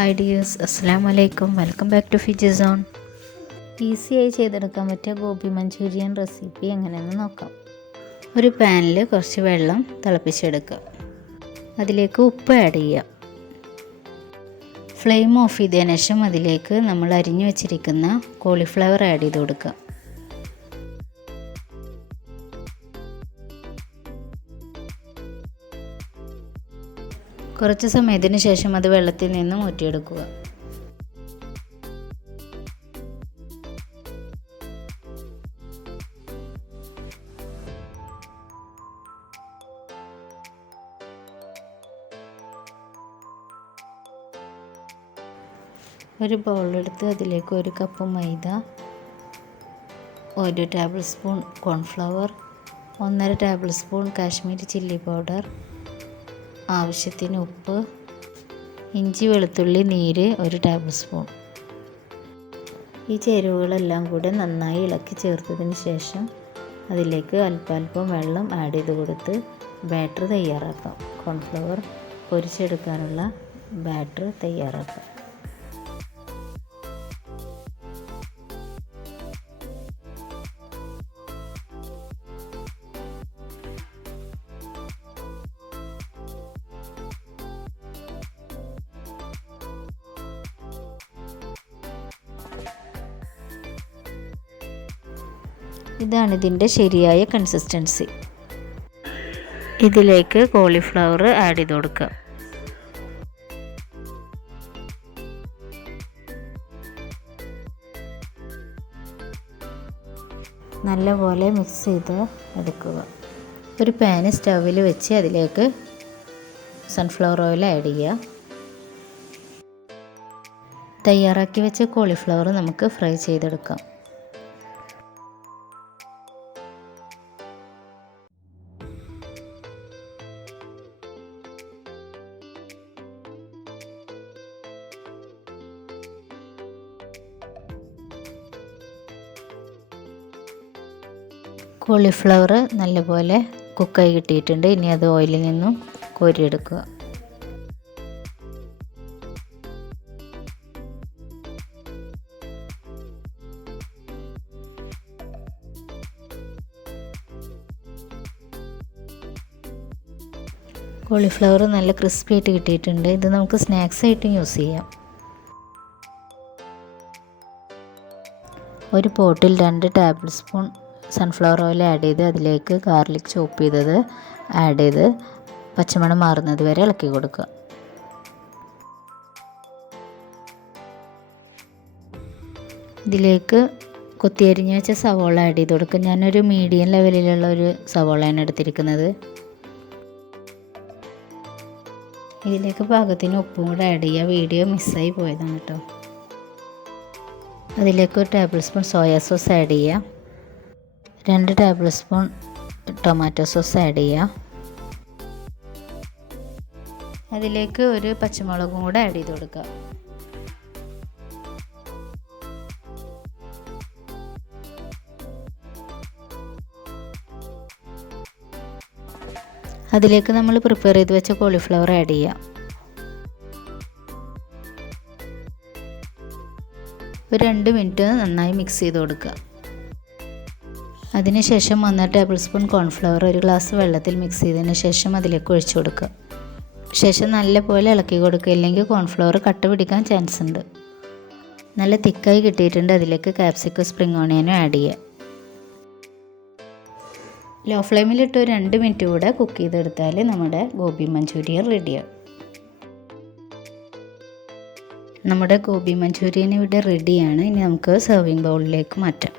Hi dears, അസ്സലാമു അലൈക്കും. Welcome back to Fiji zone. ഈസിയായി ചെയ്തെടുക്കാൻ പറ്റിയ ഗോബി മഞ്ചൂരിയൻ റെസിപ്പി എങ്ങനെയെന്ന് നോക്കാം. ഒരു പാനിൽ കുറച്ച് വെള്ളം തിളപ്പിച്ചെടുക്കുക. അതിലേക്ക് ഉപ്പ് ആഡ് ചെയ്യുക. ഫ്ലെയിം ഓഫ് ചെയ്തതിന് ശേഷം അതിലേക്ക് നമ്മൾ അരിഞ്ഞു വെച്ചിരിക്കുന്ന കോളിഫ്ലവർ ആഡ് ചെയ്ത് കൊടുക്കുക. കുറച്ച് സമയത്തിന് ശേഷം അത് വെള്ളത്തിൽ നിന്ന് ഊറ്റിയെടുക്കുക. ഒരു ബൗളെടുത്ത് അതിലേക്ക് 1 കപ്പ് മൈദ, 1 table spoon cornflour, 1.5 table spoon Kashmiri chilli powder, ആവശ്യത്തിന് ഉപ്പ്, ഇഞ്ചി വെളുത്തുള്ളി നീര് 1 ടേബിൾ സ്പൂൺ. ഈ ചേരുവകളെല്ലാം കൂടെ നന്നായി ഇളക്കി ചേർത്തതിന് ശേഷം അതിലേക്ക് അല്പാൽപ്പം വെള്ളം ആഡ് ചെയ്ത് കൊടുത്ത് ബാറ്റർ തയ്യാറാക്കാം. കോൺഫ്ലവർ പൊരിച്ചെടുക്കാനുള്ള ബാറ്റർ തയ്യാറാക്കാം. ഇതാണ് ഇതിൻ്റെ ശരിയായ കൺസിസ്റ്റൻസി. ഇതിലേക്ക് കോളിഫ്ലവർ ആഡ് ചെയ്ത് കൊടുക്കുക. നല്ലപോലെ മിക്സ് ചെയ്ത് എടുക്കുക. ഒരു പാന് സ്റ്റൗവിൽ വെച്ച് അതിലേക്ക് സൺഫ്ലവർ ഓയിൽ ആഡ് ചെയ്യുക. തയ്യാറാക്കി വെച്ച കോളിഫ്ലവർ നമുക്ക് ഫ്രൈ ചെയ്തെടുക്കാം. കോളിഫ്ലവർ നല്ലപോലെ കുക്കായി കിട്ടിയിട്ടുണ്ട്. ഇനി അത് ഓയിലിൽ നിന്നും കോരിയെടുക്കുക. കോളിഫ്ലവർ നല്ല ക്രിസ്പി ആയിട്ട് കിട്ടിയിട്ടുണ്ട്. ഇത് നമുക്ക് സ്നാക്സ് ആയിട്ടും യൂസ് ചെയ്യാം. ഒരു പോട്ടിൽ 2 table spoon sunflower oil add ചെയ്ത് അതിലേക്ക് ഗാർലിക് ചോപ്പ് ചെയ്തത് ആഡ് ചെയ്ത് പച്ചമണം മാറുന്നത് വരെ ഇളക്കി കൊടുക്കുക. ഇതിലേക്ക് കൊത്തിയരിഞ്ഞ് വെച്ച സവോള ആഡ് ചെയ്ത് കൊടുക്കുക. ഞാനൊരു മീഡിയം ലെവലിലുള്ള ഒരു സവോളയാണ് എടുത്തിരിക്കുന്നത്. ഇതിലേക്ക് പാകത്തിന് ഉപ്പും കൂടെ ആഡ് ചെയ്യുക. വീഡിയോ മിസ്സായി പോയതാണ് കേട്ടോ. അതിലേക്ക് 1 table spoon soya sauce add ചെയ്യുക. 2 table spoon tomato sauce add ചെയ്യുക. അതിലേക്ക് ഒരു പച്ചമുളകും കൂടെ ആഡ് ചെയ്ത് കൊടുക്കുക. അതിലേക്ക് നമ്മൾ പ്രിപ്പയർ ചെയ്ത് വെച്ച കോളിഫ്ലവർ ആഡ് ചെയ്യുക. ഒരു 2 മിനിറ്റ് നന്നായി മിക്സ് ചെയ്ത് കൊടുക്കുക. അതിനുശേഷം 1.5 ടേബിൾ സ്പൂൺ കോൺഫ്ലവർ 1 ഗ്ലാസ് വെള്ളത്തിൽ മിക്സ് ചെയ്തതിന് ശേഷം അതിലേക്ക് ഒഴിച്ചു കൊടുക്കുക. ശേഷം നല്ലപോലെ ഇളക്കി കൊടുക്കുക, ഇല്ലെങ്കിൽ കോൺഫ്ലവർ കട്ട പിടിക്കാൻ ചാൻസ് ഉണ്ട്. നല്ല തിക്കായി കിട്ടിയിട്ടുണ്ട്. അതിലേക്ക് ക്യാപ്സിക്കം സ്പ്രിംഗ് ഓണിയനും ആഡ് ചെയ്യുക. ലോ ഫ്ലെയിമിലിട്ട് ഒരു 2 മിനിറ്റ് കൂടെ കുക്ക് ചെയ്തെടുത്താൽ നമ്മുടെ ഗോബി മഞ്ചൂരിയൻ റെഡിയാവും. നമ്മുടെ ഗോബി മഞ്ചൂരിയൻ ഇവിടെ റെഡിയാണ്. ഇനി നമുക്ക് സെർവിങ് ബൗളിലേക്ക് മാറ്റാം.